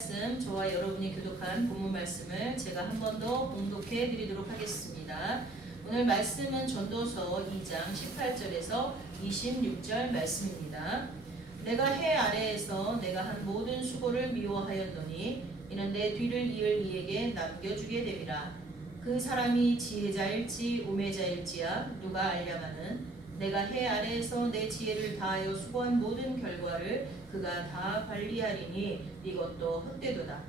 말씀, 저와 여러분이 교독한 본문 말씀을 제가 한 번 더 봉독해 드리도록 하겠습니다. 오늘 말씀은 전도서 2장 18절에서 26절 말씀입니다. 내가 해 아래에서 내가 한 모든 수고를 미워하였노니 이는 내 뒤를 이을 이에게 남겨주게 됨이라. 그 사람이 지혜자일지 우매자일지야 누가 알랴마는 내가 해 아래에서 내 지혜를 다하여 수고한 모든 결과를 그가 다 관리하리니 이것도 헛되도다.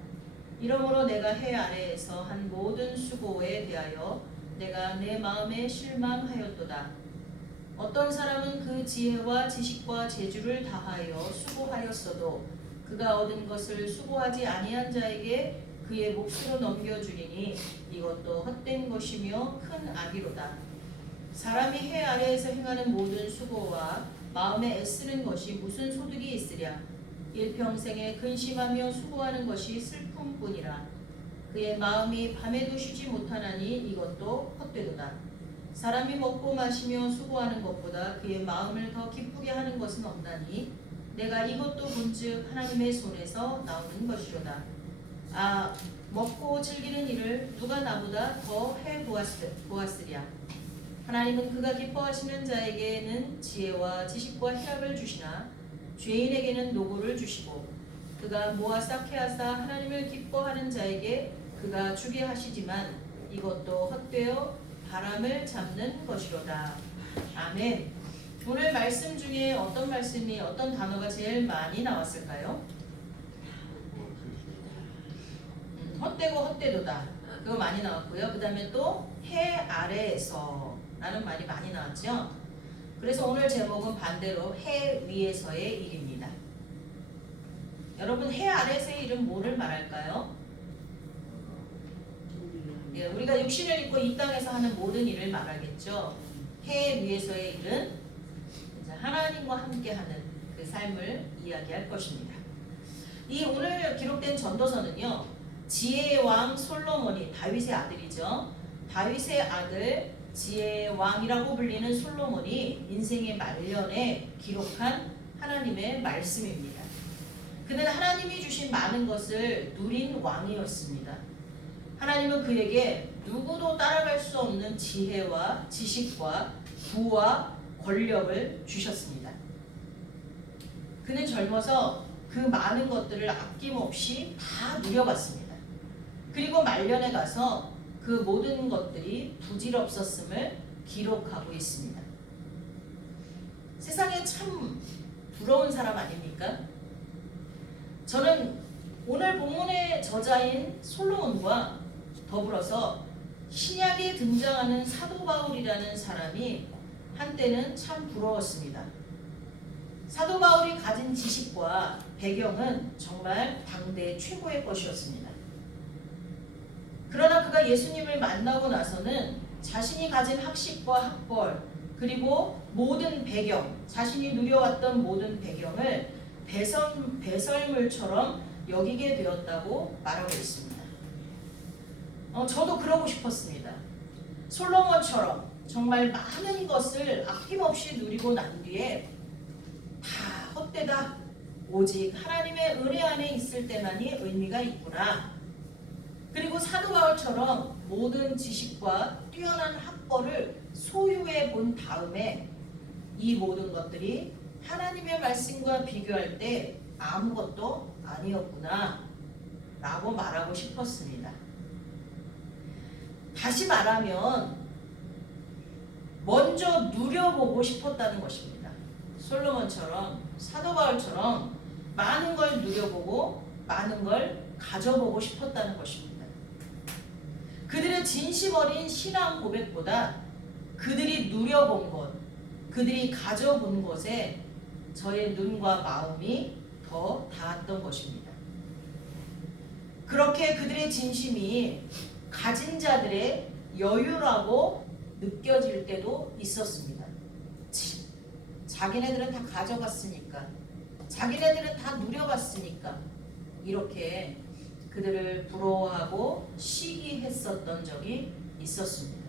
이러므로 내가 해 아래에서 한 모든 수고에 대하여 내가 내 마음에 실망하였도다. 어떤 사람은 그 지혜와 지식과 재주를 다하여 수고하였어도 그가 얻은 것을 수고하지 아니한 자에게 그의 몫으로 넘겨주리니 이것도 헛된 것이며 큰 악이로다. 사람이 해 아래에서 행하는 모든 수고와 마음에 애쓰는 것이 무슨 소득이 있으랴. 일평생에 근심하며 수고하는 것이 슬픔뿐이라. 그의 마음이 밤에도 쉬지 못하나니 이것도 헛되도다. 사람이 먹고 마시며 수고하는 것보다 그의 마음을 더 기쁘게 하는 것은 없나니 내가 이것도 본즉 하나님의 손에서 나오는 것이로다. 먹고 즐기는 일을 누가 나보다 더 해보았으랴. 하나님은 그가 기뻐하시는 자에게는 지혜와 지식과 희락을 주시나 죄인에게는 노고를 주시고 그가 모아 쌓게 하사 하나님을 기뻐하는 자에게 그가 주게 하시지만 이것도 헛되어 바람을 잡는 것이로다. 아멘. 오늘 말씀 중에 어떤 말씀이 어떤 단어가 제일 많이 나왔을까요? 헛되고 헛되도다. 그거 많이 나왔고요. 그 다음에 또 해 아래에서 라는 말이 많이 나왔죠. 그래서 오늘 제목은 반대로 해 위에서의 일입니다. 여러분, 해 아래에서의 일은 뭐를 말할까요? 예, 우리가 육신을 입고 이 땅에서 하는 모든 일을 말하겠죠. 해 위에서의 일은 하나님과 함께하는 그 삶을 이야기할 것입니다. 이 오늘 기록된 전도서는요, 지혜의 왕 솔로몬이 다윗의 아들이죠. 다윗의 아들 지혜의 왕이라고 불리는 솔로몬이 인생의 말년에 기록한 하나님의 말씀입니다. 그는 하나님이 주신 많은 것을 누린 왕이었습니다. 하나님은 그에게 누구도 따라갈 수 없는 지혜와 지식과 부와 권력을 주셨습니다. 그는 젊어서 그 많은 것들을 아낌없이 다 누려봤습니다. 그리고 말년에 가서 그 모든 것들이 부질없었음을 기록하고 있습니다. 세상에 참 부러운 사람 아닙니까? 저는 오늘 본문의 저자인 솔로몬과 더불어서 신약에 등장하는 사도 바울이라는 사람이 한때는 참 부러웠습니다. 사도 바울이 가진 지식과 배경은 정말 당대 최고의 것이었습니다. 그러나 그가 예수님을 만나고 나서는 자신이 가진 학식과 학벌 그리고 모든 배경, 자신이 누려왔던 모든 배경을 배설물처럼 여기게 되었다고 말하고 있습니다. 저도 그러고 싶었습니다. 솔로몬처럼 정말 많은 것을 아낌없이 누리고 난 뒤에 다 헛되다. 오직 하나님의 은혜 안에 있을 때만이 의미가 있구나. 그리고 사도 바울처럼 모든 지식과 뛰어난 학벌을 소유해 본 다음에 이 모든 것들이 하나님의 말씀과 비교할 때 아무것도 아니었구나 라고 말하고 싶었습니다. 다시 말하면 먼저 누려보고 싶었다는 것입니다. 솔로몬처럼 사도 바울처럼 많은 걸 누려보고 많은 걸 가져보고 싶었다는 것입니다. 그들의 진심 어린 신앙 고백보다 그들이 누려본 것, 그들이 가져본 것에 저의 눈과 마음이 더 닿았던 것입니다. 그렇게 그들의 진심이 가진 자들의 여유라고 느껴질 때도 있었습니다. 자기네들은 다 가져갔으니까, 자기네들은 다 누려봤으니까 이렇게 그들을 부러워하고 시기했었던 적이 있었습니다.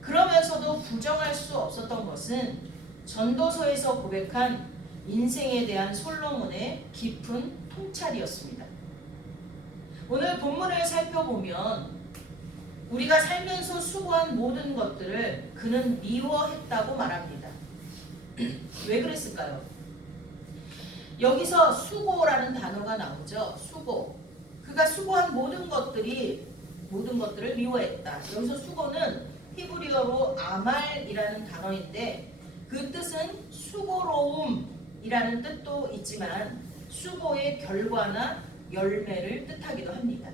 그러면서도 부정할 수 없었던 것은 전도서에서 고백한 인생에 대한 솔로몬의 깊은 통찰이었습니다. 오늘 본문을 살펴보면 우리가 살면서 수고한 모든 것들을 그는 미워했다고 말합니다. 왜 그랬을까요? 여기서 수고라는 단어가 나오죠. 수고. 그가 수고한 모든 것들을 미워했다. 여기서 수고는 히브리어로 아말이라는 단어인데 그 뜻은 수고로움이라는 뜻도 있지만 수고의 결과나 열매를 뜻하기도 합니다.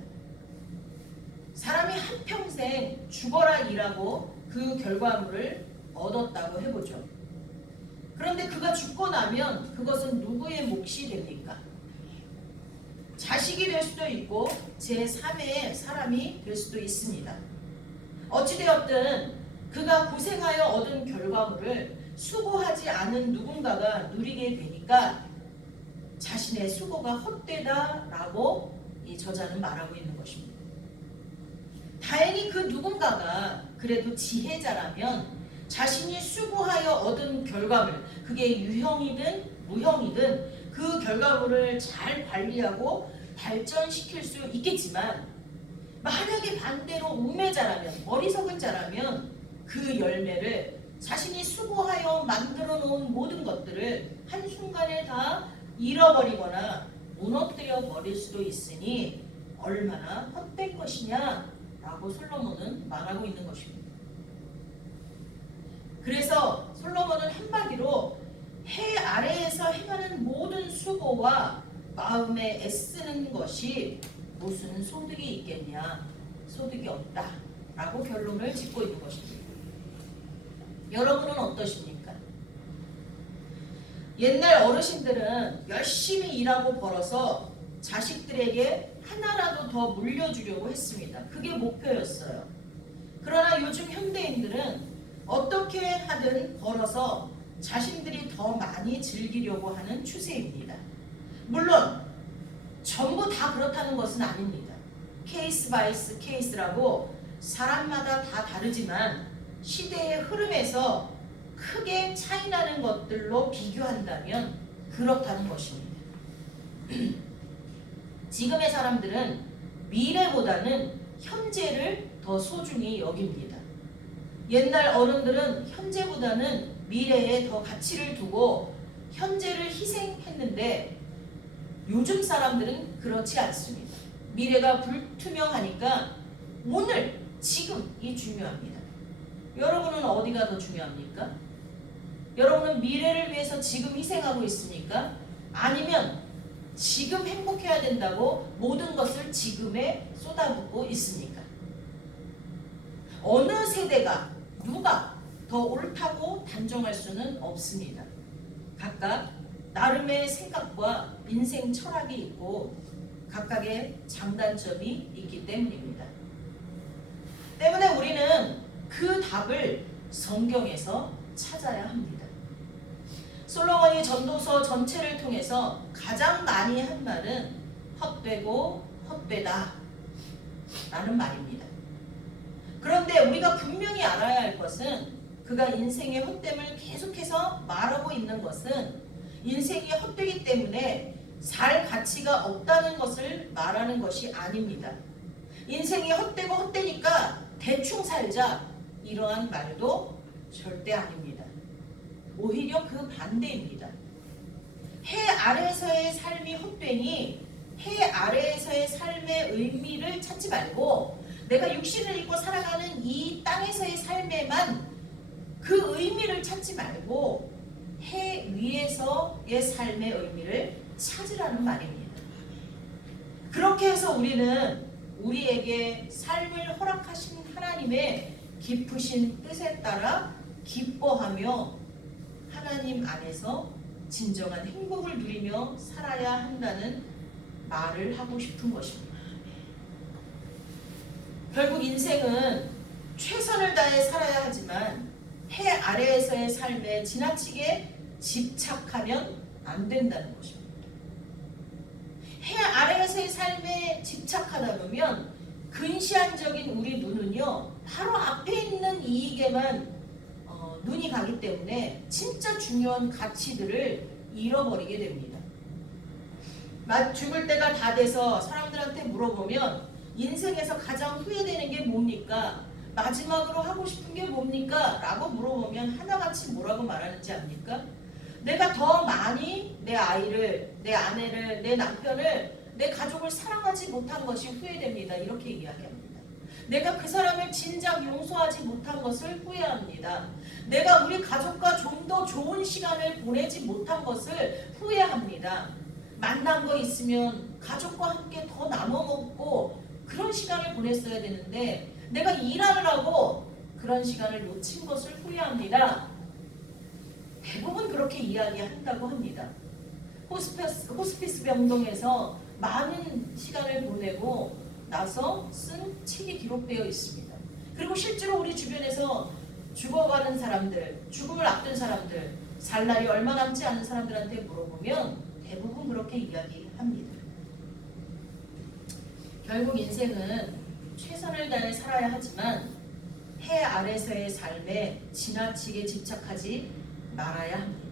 사람이 한평생 죽어라 일하고 그 결과물을 얻었다고 해보죠. 그런데 그가 죽고 나면 그것은 누구의 몫이 됩니까? 자식이 될 수도 있고 제3의 사람이 될 수도 있습니다. 어찌되었든 그가 고생하여 얻은 결과물을 수고하지 않은 누군가가 누리게 되니까 자신의 수고가 헛되다라고 이 저자는 말하고 있는 것입니다. 다행히 그 누군가가 그래도 지혜자라면 자신이 수고하여 얻은 결과물, 그게 유형이든 무형이든 그 결과물을 잘 관리하고 발전시킬 수 있겠지만 만약에 반대로 우매자라면, 어리석은 자라면 그 열매를 자신이 수고하여 만들어 놓은 모든 것들을 한순간에 다 잃어버리거나 무너뜨려 버릴 수도 있으니 얼마나 헛된 것이냐라고 솔로몬은 말하고 있는 것입니다. 그래서 솔로몬은 한마디로 해 아래에서 행하는 모든 수고와 마음에 애쓰는 것이 무슨 소득이 있겠냐? 소득이 없다 라고 결론을 짓고 있는 것입니다. 여러분은 어떠십니까? 옛날 어르신들은 열심히 일하고 벌어서 자식들에게 하나라도 더 물려주려고 했습니다. 그게 목표였어요. 그러나 요즘 현대인들은 어떻게 하든 벌어서 자신들이 더 많이 즐기려고 하는 추세입니다. 물론 전부 다 그렇다는 것은 아닙니다. 케이스 바이 케이스라고 사람마다 다 다르지만 시대의 흐름에서 크게 차이나는 것들로 비교한다면 그렇다는 것입니다. 지금의 사람들은 미래보다는 현재를 더 소중히 여깁니다. 옛날 어른들은 현재보다는 미래에 더 가치를 두고 현재를 희생했는데 요즘 사람들은 그렇지 않습니다. 미래가 불투명하니까 오늘, 지금이 중요합니다. 여러분은 어디가 더 중요합니까? 여러분은 미래를 위해서 지금 희생하고 있습니까? 아니면 지금 행복해야 된다고 모든 것을 지금에 쏟아붓고 있습니까? 어느 세대가 누가 더 옳다고 단정할 수는 없습니다. 각각 나름의 생각과 인생 철학이 있고 각각의 장단점이 있기 때문입니다. 때문에 우리는 그 답을 성경에서 찾아야 합니다. 솔로몬이 전도서 전체를 통해서 가장 많이 한 말은 헛되고 헛되다 라는 말입니다. 그런데 우리가 분명히 알아야 할 것은 그가 인생의 헛됨을 계속해서 말하고 있는 것은 인생이 헛되기 때문에 살 가치가 없다는 것을 말하는 것이 아닙니다. 인생이 헛되고 헛되니까 대충 살자 이러한 말도 절대 아닙니다. 오히려 그 반대입니다. 해 아래에서의 삶이 헛되니 해 아래에서의 삶의 의미를 찾지 말고 내가 육신을 입고 살아가는 이 땅에서의 삶에만 그 의미를 찾지 말고 해 위에서의 삶의 의미를 찾으라는 말입니다. 그렇게 해서 우리는 우리에게 삶을 허락하신 하나님의 깊으신 뜻에 따라 기뻐하며 하나님 안에서 진정한 행복을 누리며 살아야 한다는 말을 하고 싶은 것입니다. 결국 인생은 최선을 다해 살아야 하지만 해 아래에서의 삶에 지나치게 집착하면 안 된다는 것입니다. 해 아래에서의 삶에 집착하다 보면 근시안적인 우리 눈은요 바로 앞에 있는 이익에만 눈이 가기 때문에 진짜 중요한 가치들을 잃어버리게 됩니다. 죽을 때가 다 돼서 사람들한테 사람들한테 물어보면 인생에서 가장 후회되는 게 뭡니까? 마지막으로 하고 싶은 게 뭡니까? 라고 물어보면 하나같이 뭐라고 말하는지 압니까? 내가 더 많이 내 아이를, 내 아내를, 내 남편을, 내 가족을 사랑하지 못한 것이 후회됩니다. 이렇게 이야기합니다. 내가 그 사람을 진작 용서하지 못한 것을 후회합니다. 내가 우리 가족과 좀 더 좋은 시간을 보내지 못한 것을 후회합니다. 만난 거 있으면 가족과 함께 더 나눠 먹고 그런 시간을 보냈어야 되는데 내가 일하느라고 그런 시간을 놓친 것을 후회합니다. 대부분 그렇게 이야기한다고 합니다. 호스피스 병동에서 많은 시간을 보내고 나서 쓴 책이 기록되어 있습니다. 그리고 실제로 우리 주변에서 죽어가는 사람들, 죽음을 앞둔 사람들, 살 날이 얼마 남지 않은 사람들한테 물어보면 대부분 그렇게 이야기합니다. 결국 인생은 최선을 다해 살아야 하지만 해 아래서의 삶에 지나치게 집착하지 말아야 합니다.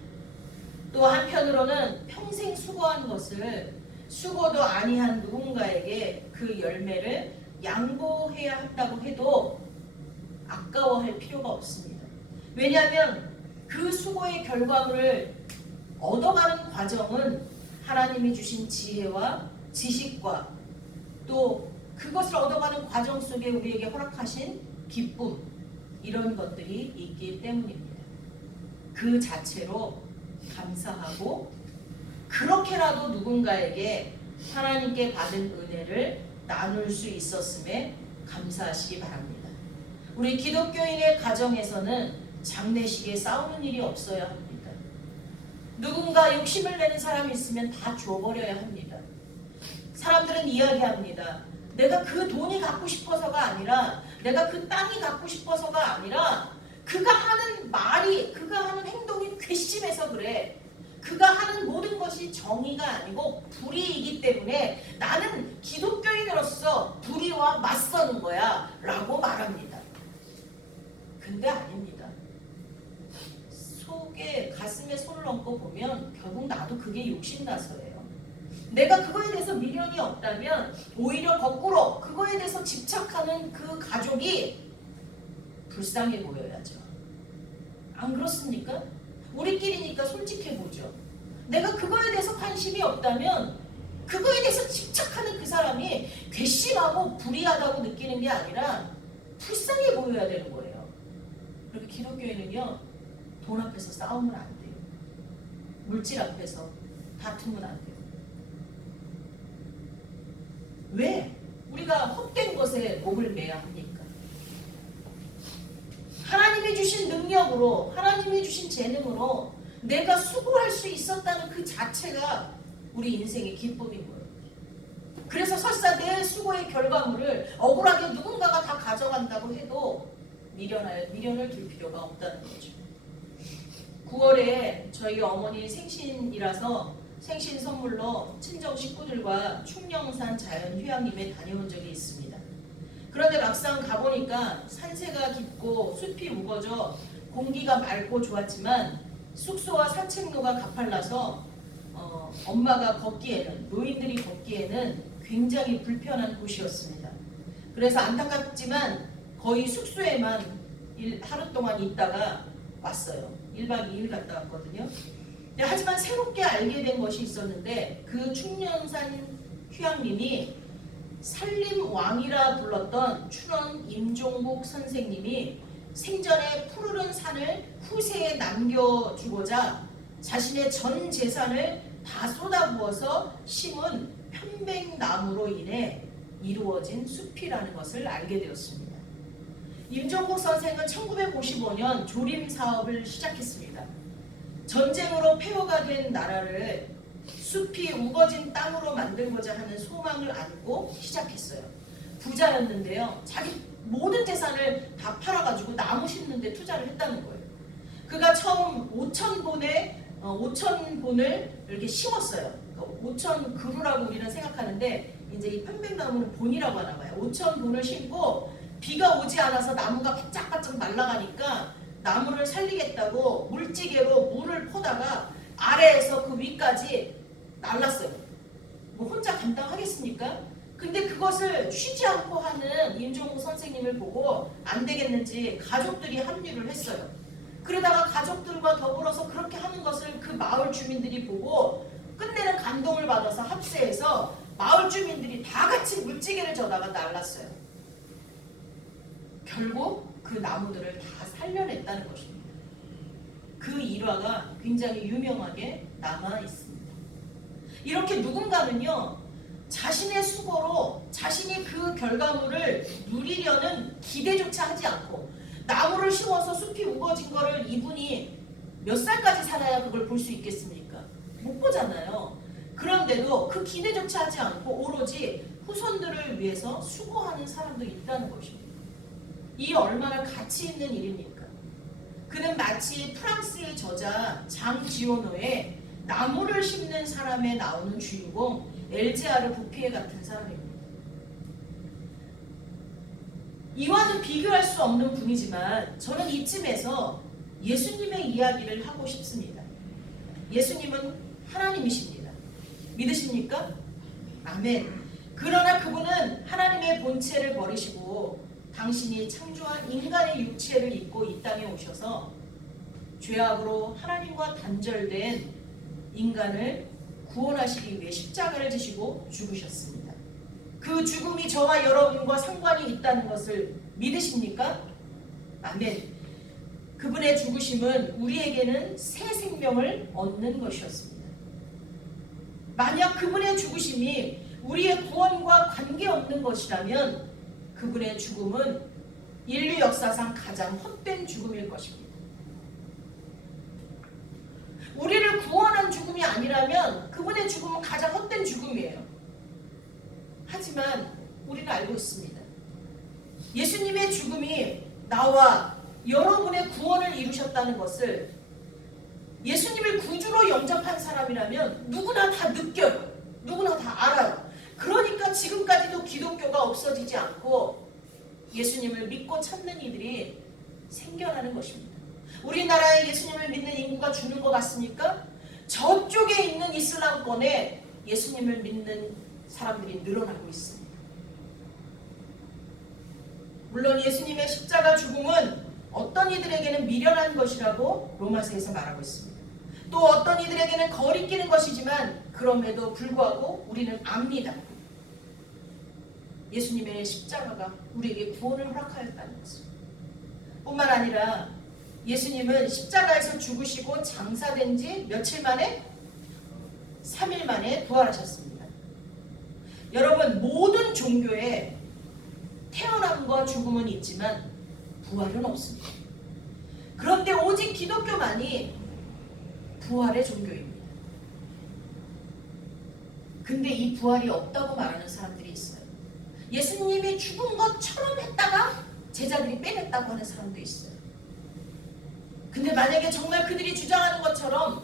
또 한편으로는 평생 수고한 것을 수고도 아니한 누군가에게 그 열매를 양보해야 한다고 해도 아까워할 필요가 없습니다. 왜냐하면 그 수고의 결과물을 얻어가는 과정은 하나님이 주신 지혜와 지식과 또 그것을 얻어가는 과정 속에 우리에게 허락하신 기쁨, 이런 것들이 있기 때문입니다. 그 자체로 감사하고 그렇게라도 누군가에게 하나님께 받은 은혜를 나눌 수 있었음에 감사하시기 바랍니다. 우리 기독교인의 가정에서는 장례식에 싸우는 일이 없어야 합니다. 누군가 욕심을 내는 사람이 있으면 다 줘버려야 합니다. 사람들은 이야기합니다. 내가 그 돈이 갖고 싶어서가 아니라, 내가 그 땅이 갖고 싶어서가 아니라, 그가 하는 말이, 그가 하는 행동이 괘씸해서 그래. 그가 하는 모든 것이 정의가 아니고 불의이기 때문에 나는 기독교인으로서 불의와 맞서는 거야 라고 말합니다. 근데 아닙니다. 속에, 가슴에 손을 얹고 보면 결국 나도 그게 욕심나서예요. 내가 그거에 대해서 미련이 없다면 오히려 거꾸로 그거에 대해서 집착하는 그 가족이 불쌍해 보여야죠. 안 그렇습니까? 우리끼리니까 솔직해보죠. 내가 그거에 대해서 관심이 없다면 그거에 대해서 집착하는 그 사람이 괘씸하고 불의하다고 느끼는 게 아니라 불쌍해 보여야 되는 거예요. 그리고 기독교인은요, 돈 앞에서 싸우면 안 돼요. 물질 앞에서 다투면 안 돼요. 왜? 우리가 헛된 것에 목을 매야 합니까? 하나님이 주신 능력으로, 하나님이 주신 재능으로 내가 수고할 수 있었다는 그 자체가 우리 인생의 기쁨인 거예요. 그래서 설사 내 수고의 결과물을 억울하게 누군가가 다 가져간다고 해도 미련을 둘 필요가 없다는 거죠. 9월에 저희 어머니 생신이라서 생신 선물로 친정 식구들과 충령산 자연휴양림에 다녀온 적이 있습니다. 그런데 막상 가보니까 산세가 깊고 숲이 우거져 공기가 맑고 좋았지만 숙소와 산책로가 가팔라서 엄마가 걷기에는, 노인들이 걷기에는 굉장히 불편한 곳이었습니다. 그래서 안타깝지만 거의 숙소에만 하루 동안 있다가 왔어요. 1박 2일 갔다 왔거든요. 하지만 새롭게 알게 된 것이 있었는데 그 충령산 휴양림이 산림왕이라 불렀던 춘원 임종국 선생님이 생전에 푸르른 산을 후세에 남겨주고자 자신의 전 재산을 다 쏟아부어서 심은 편백나무로 인해 이루어진 숲이라는 것을 알게 되었습니다. 임종국 선생은 1955년 조림 사업을 시작했습니다. 전쟁으로 폐허가 된 나라를 숲이 우거진 땅으로 만들고자 하는 소망을 안고 시작했어요. 부자였는데요. 자기 모든 재산을 다 팔아가지고 나무 심는 데 투자를 했다는 거예요. 그가 처음 5,000본을 이렇게 심었어요. 5,000그루라고 우리는 생각하는데 이제 이 편백나무는 본이라고 하나 봐요. 5,000본을 심고 비가 오지 않아서 나무가 바짝바짝 날아가니까 나무를 살리겠다고 물지개로 물을 퍼다가 아래에서 그 위까지 날랐어요. 뭐 혼자 감당하겠습니까? 근데 그것을 쉬지 않고 하는 임종국 선생님을 보고 안 되겠는지 가족들이 합류를 했어요. 그러다가 가족들과 더불어서 그렇게 하는 것을 그 마을 주민들이 보고 끝내는 감동을 받아서 합세해서 마을 주민들이 다 같이 물지개를 져다가 날랐어요. 결국 그 나무들을 다 살려냈다는 것입니다. 그 일화가 굉장히 유명하게 남아 있습니다. 이렇게 누군가는요, 자신의 수고로 자신이 그 결과물을 누리려는 기대조차 하지 않고 나무를 심어서 숲이 우거진 거를 이분이 몇 살까지 살아야 그걸 볼 수 있겠습니까? 못 보잖아요. 그런데도 그 기대조차 하지 않고 오로지 후손들을 위해서 수고하는 사람도 있다는 것입니다. 이 얼마나 가치 있는 일입니까? 그는 마치 프랑스의 저자 장지오노의 나무를 심는 사람에 나오는 주인공 엘제아르 부피에 같은 사람입니다. 이와는 비교할 수 없는 분이지만 저는 이쯤에서 예수님의 이야기를 하고 싶습니다. 예수님은 하나님이십니다. 믿으십니까? 아멘. 그러나 그분은 하나님의 본체를 버리시고 당신이 창조한 인간의 육체를 입고 이 땅에 오셔서 죄악으로 하나님과 단절된 인간을 구원하시기 위해 십자가를 지시고 죽으셨습니다. 그 죽음이 저와 여러분과 상관이 있다는 것을 믿으십니까? 아멘. 그분의 죽으심은 우리에게는 새 생명을 얻는 것이었습니다. 만약 그분의 죽으심이 우리의 구원과 관계없는 것이라면 그분의 죽음은 인류 역사상 가장 헛된 죽음일 것입니다. 우리를 구원한 죽음이 아니라면 그분의 죽음은 가장 헛된 죽음이에요. 하지만 우리는 알고 있습니다. 예수님의 죽음이 나와 여러분의 구원을 이루셨다는 것을 예수님을 구주로 영접한 사람이라면 누구나 다 느껴요. 누구나 다 알아요. 그러니까 지금까지도 기독교가 없어지지 않고 예수님을 믿고 찾는 이들이 생겨나는 것입니다. 우리나라에 예수님을 믿는 인구가 주는 것 같습니까? 저쪽에 있는 이슬람권에 예수님을 믿는 사람들이 늘어나고 있습니다. 물론 예수님의 십자가 죽음은 어떤 이들에게는 미련한 것이라고 로마서에서 말하고 있습니다. 또 어떤 이들에게는 거리끼는 것이지만 그럼에도 불구하고 우리는 압니다. 예수님의 십자가가 우리에게 구원을 허락하였다는 것을. 뿐만 아니라 예수님은 십자가에서 죽으시고 장사된 지 며칠 만에? 3일 만에 부활하셨습니다. 여러분, 모든 종교에 태어남과 죽음은 있지만 부활은 없습니다. 그런데 오직 기독교만이 부활의 종교입니다. 근데 이 부활이 없다고 말하는 사람들이 있어요. 예수님이 죽은 것처럼 했다가 제자들이 빼냈다고 하는 사람도 있어요. 근데 만약에 정말 그들이 주장하는 것처럼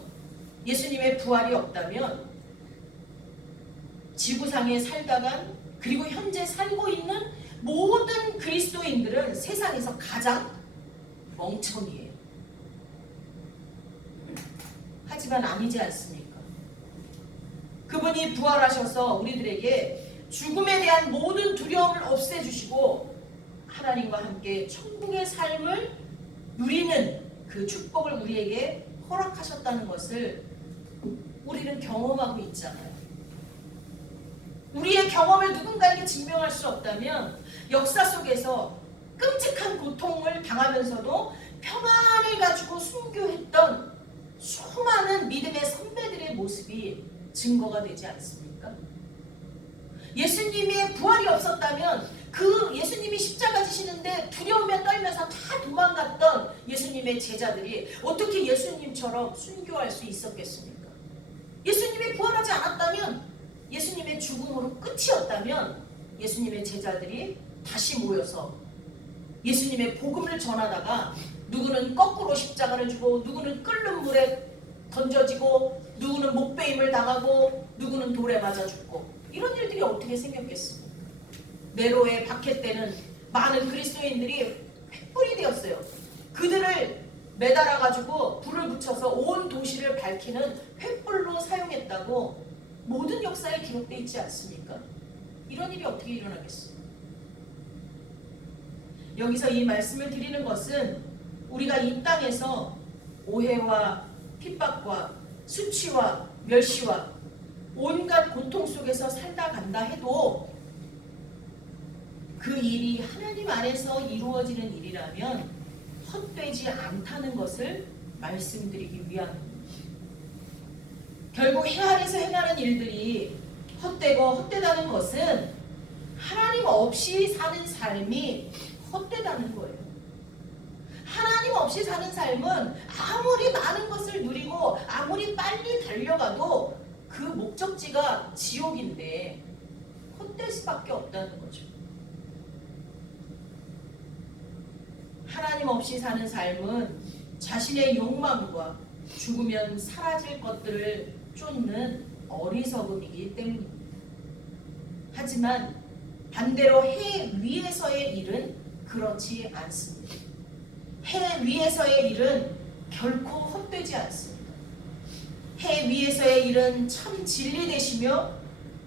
예수님의 부활이 없다면 지구상에 살다간 그리고 현재 살고 있는 모든 그리스도인들은 세상에서 가장 멍청이에요. 하지만 아니지 않습니까? 그분이 부활하셔서 우리들에게 죽음에 대한 모든 두려움을 없애주시고 하나님과 함께 천국의 삶을 누리는 그 축복을 우리에게 허락하셨다는 것을 우리는 경험하고 있잖아요. 우리의 경험을 누군가에게 증명할 수 없다면 역사 속에서 끔찍한 고통을 당하면서도 평안을 가지고 순교했던 수많은 믿음의 선배들의 모습이 증거가 되지 않습니까? 예수님의 부활이 없었다면 그 예수님이 십자가 지시는데 두려움에 떨면서 다 도망갔던 예수님의 제자들이 어떻게 예수님처럼 순교할 수 있었겠습니까? 예수님이 부활하지 않았다면, 예수님의 죽음으로 끝이었다면 예수님의 제자들이 다시 모여서 예수님의 복음을 전하다가 누구는 거꾸로 십자가를 주고 누구는 끓는 물에 던져지고 누구는 목베임을 당하고 누구는 돌에 맞아 죽고 이런 일들이 어떻게 생겼겠습니까? 네로의 박해 때는 많은 그리스도인들이 횃불이 되었어요. 그들을 매달아가지고 불을 붙여서 온 도시를 밝히는 횃불로 사용했다고 모든 역사에 기록되어 있지 않습니까? 이런 일이 어떻게 일어나겠어요? 여기서 이 말씀을 드리는 것은 우리가 이 땅에서 오해와 핍박과 수치와 멸시와 온갖 고통 속에서 살다 간다 해도 그 일이 하나님 안에서 이루어지는 일이라면 헛되지 않다는 것을 말씀드리기 위함입니다. 결국 해 아래서 행하는 일들이 헛되고 헛되다는 것은 하나님 없이 사는 삶이 헛되다는 거예요. 하나님 없이 사는 삶은 아무리 많은 것을 누리고 아무리 빨리 달려가도 그 목적지가 지옥인데 헛될 수밖에 없다는 거죠. 하나님 없이 사는 삶은 자신의 욕망과 죽으면 사라질 것들을 쫓는 어리석음이기 때문입니다. 하지만 반대로 해 위에서의 일은 그렇지 않습니다. 해 위에서의 일은 결코 헛되지 않습니다. 해 위에서의 일은 참 진리 되시며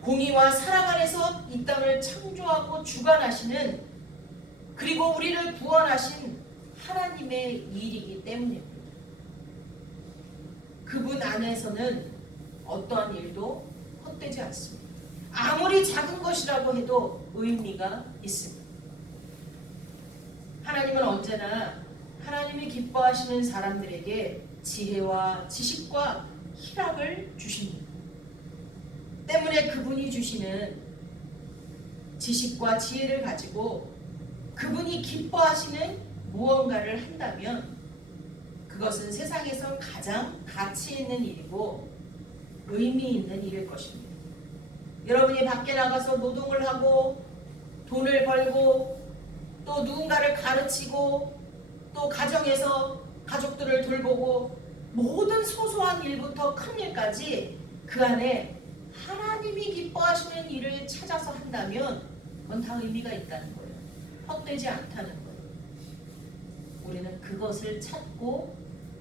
공의와 사랑 안에서 이 땅을 창조하고 주관하시는 그리고 우리를 구원하신 하나님의 일이기 때문입니다. 그분 안에서는 어떠한 일도 헛되지 않습니다. 아무리 작은 것이라고 해도 의미가 있습니다. 하나님은 언제나 하나님이 기뻐하시는 사람들에게 지혜와 지식과 희락을 주십니다. 때문에 그분이 주시는 지식과 지혜를 가지고 그분이 기뻐하시는 무언가를 한다면 그것은 세상에서 가장 가치 있는 일이고 의미 있는 일일 것입니다. 여러분이 밖에 나가서 노동을 하고 돈을 벌고 또 누군가를 가르치고 또 가정에서 가족들을 돌보고 모든 소소한 일부터 큰 일까지 그 안에 하나님이 기뻐하시는 일을 찾아서 한다면 그건 다 의미가 있다는 거예요. 헛되지 않다는 거예요. 우리는 그것을 찾고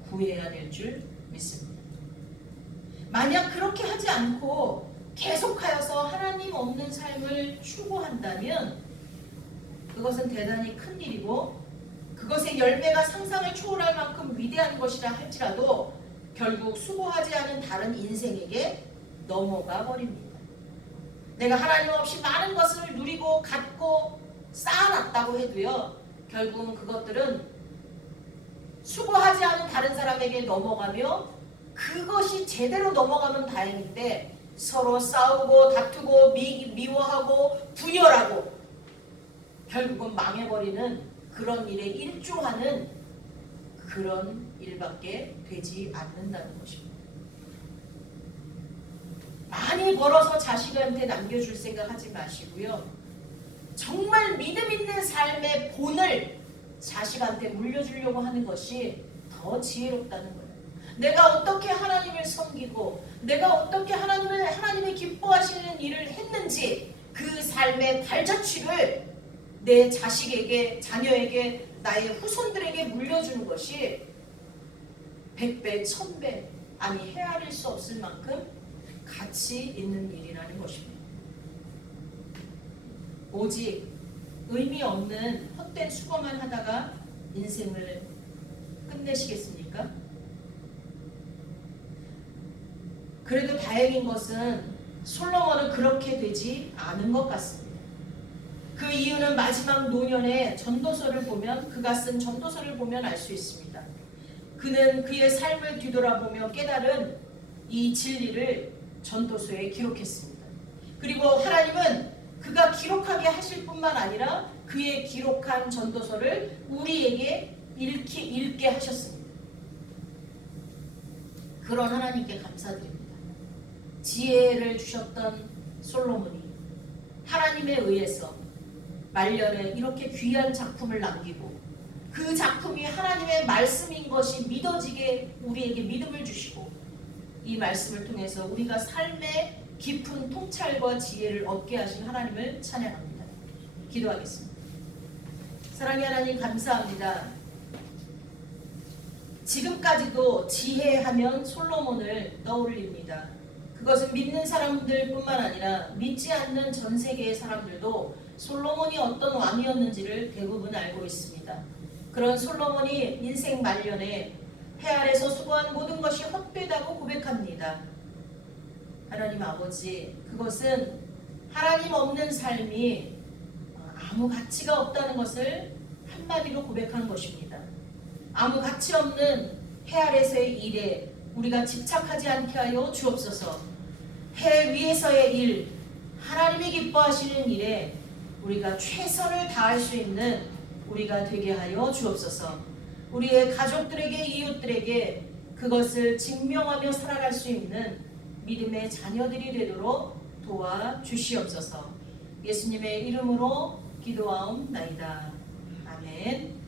구해야 될 줄 믿습니다. 만약 그렇게 하지 않고 계속하여서 하나님 없는 삶을 추구한다면 그것은 대단히 큰 일이고 그것의 열매가 상상을 초월할 만큼 위대한 것이라 할지라도 결국 수고하지 않은 다른 인생에게 넘어가 버립니다. 내가 하나님 없이 많은 것을 누리고 갖고 쌓아놨다고 해도요, 결국은 그것들은 수고하지 않은 다른 사람에게 넘어가며 그것이 제대로 넘어가면 다행인데 서로 싸우고 다투고 미워하고 분열하고 결국은 망해버리는 그런 일에 일조하는 그런 일밖에 되지 않는다는 것입니다. 많이 벌어서 자식한테 남겨줄 생각하지 마시고요. 정말 믿음 있는 삶의 본을 자식한테 물려주려고 하는 것이 더 지혜롭다는 거예요. 내가 어떻게 하나님을 섬기고 내가 어떻게 하나님의 기뻐하시는 일을 했는지 그 삶의 발자취를 내 자식에게, 자녀에게, 나의 후손들에게 물려주는 것이 100배, 1000배, 아니 헤아릴 수 없을 만큼 가치 있는 일이라는 것입니다. 오직 의미 없는 헛된 수고만 하다가 인생을 끝내시겠습니까? 그래도 다행인 것은 솔로몬은 그렇게 되지 않은 것 같습니다. 그 이유는 마지막 노년의 전도서를 보면, 그가 쓴 전도서를 보면 알 수 있습니다. 그는 그의 삶을 뒤돌아보며 깨달은 이 진리를 전도서에 기록했습니다. 그리고 하나님은 그가 기록하게 하실 뿐만 아니라 그의 기록한 전도서를 우리에게 읽게 하셨습니다. 그런 하나님께 감사드립니다. 지혜를 주셨던 솔로몬이 하나님에 의해서 말년에 이렇게 귀한 작품을 남기고 그 작품이 하나님의 말씀인 것이 믿어지게 우리에게 믿음을 주시고 이 말씀을 통해서 우리가 삶의 깊은 통찰과 지혜를 얻게 하신 하나님을 찬양합니다. 기도하겠습니다. 사랑의 하나님 감사합니다. 지금까지도 지혜하면 솔로몬을 떠올립니다. 그것은 믿는 사람들뿐만 아니라 믿지 않는 전 세계의 사람들도 솔로몬이 어떤 왕이었는지를 대부분 알고 있습니다. 그런 솔로몬이 인생 말년에 해 아래서 수고한 모든 것이 헛되다고 고백합니다. 하나님 아버지, 그것은 하나님 없는 삶이 아무 가치가 없다는 것을 한마디로 고백한 것입니다. 아무 가치 없는 해 아래서의 일에 우리가 집착하지 않게 하여 주옵소서. 해 위에서의 일, 하나님이 기뻐하시는 일에 우리가 최선을 다할 수 있는 우리가 되게 하여 주옵소서. 우리의 가족들에게, 이웃들에게 그것을 증명하며 살아갈 수 있는 믿음의 자녀들이 되도록 도와주시옵소서. 예수님의 이름으로 기도하옵나이다. 아멘.